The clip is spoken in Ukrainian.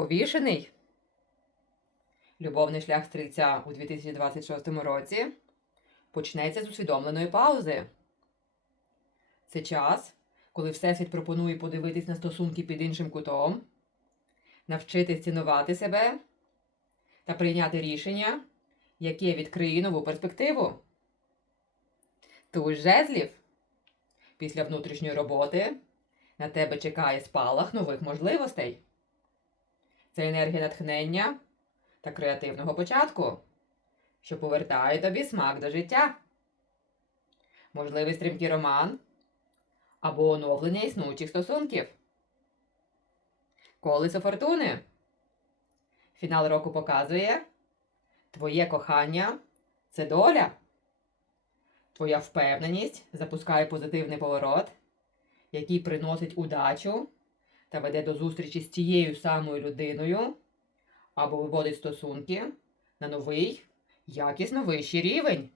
Повішений. Любовний шлях стрільця у 2026 році почнеться з усвідомленої паузи. Це час, коли Всесвіт пропонує подивитись на стосунки під іншим кутом, навчитись цінувати себе та прийняти рішення, яке відкриє нову перспективу. Туз жезлів. Після внутрішньої роботи на тебе чекає спалах нових можливостей. Це енергія натхнення та креативного початку, що повертає тобі смак до життя. Можливий стрімкий роман або оновлення існуючих стосунків. Колесо фортуни. Фінал року показує твоє кохання це доля. Твоя впевненість запускає позитивний поворот, який приносить удачу та веде до зустрічі з тією самою людиною або виводить стосунки на новий, якісно вищий рівень.